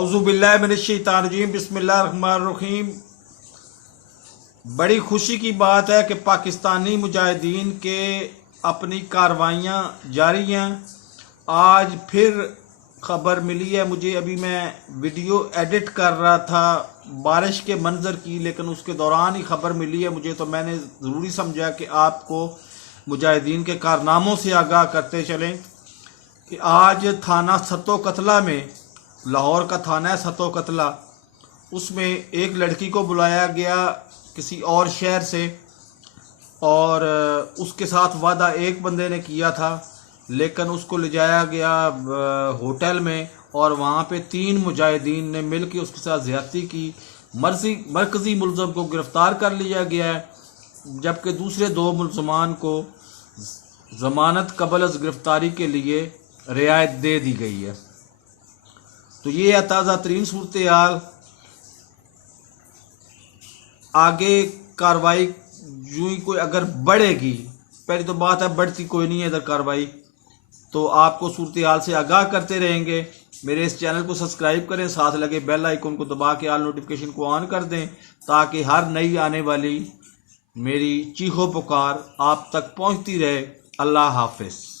औज़ुबिल्लाहि मिनश्शैतानिर्रजीम बिस्मिल्लाहिर्रहमानिर्रहीम। बड़ी खुशी की बात है कि पाकिस्तानी मुजाहिदीन के अपनी कार्रवाइयाँ जारी हैं। आज फिर खबर मिली है मुझे, अभी मैं वीडियो एडिट कर रहा था बारिश के मंजर की, लेकिन उसके दौरान ही खबर मिली है मुझे, तो मैंने ज़रूरी समझा कि आपको मुजाहिदीन के कारनामों से आगाह करते चलें कि आज थाना सतो कतला में, लाहौर का थाना है सतो कतला, उसमें एक लड़की को बुलाया गया किसी और शहर से और उसके साथ वादा एक बंदे ने किया था, लेकिन उसको ले जाया गया होटल में और वहाँ पे 3 मुजाहिदीन ने मिल के उसके साथ ज़्यादती की। मरकज़ी मुलज़म को गिरफ़्तार कर लिया गया है, जबकि दूसरे 2 मुलज़मान को ज़मानत कबल अज़ गिरफ़्तारी के लिए रियायत दे दी गई है। तो ये है ताज़ा तरीन सूरत हाल। आगे कार्रवाई यूँ ही कोई अगर बढ़ेगी, पहली तो बात है बढ़ती कोई नहीं है इधर कार्रवाई, तो आपको सूरत हाल से आगाह करते रहेंगे। मेरे इस चैनल को सब्सक्राइब करें, साथ लगे बेल आइकन को दबा के ऑल नोटिफिकेशन को ऑन कर दें, ताकि हर नई आने वाली मेरी चीखो पुकार आप तक पहुंचती रहे। अल्लाह हाफिज़।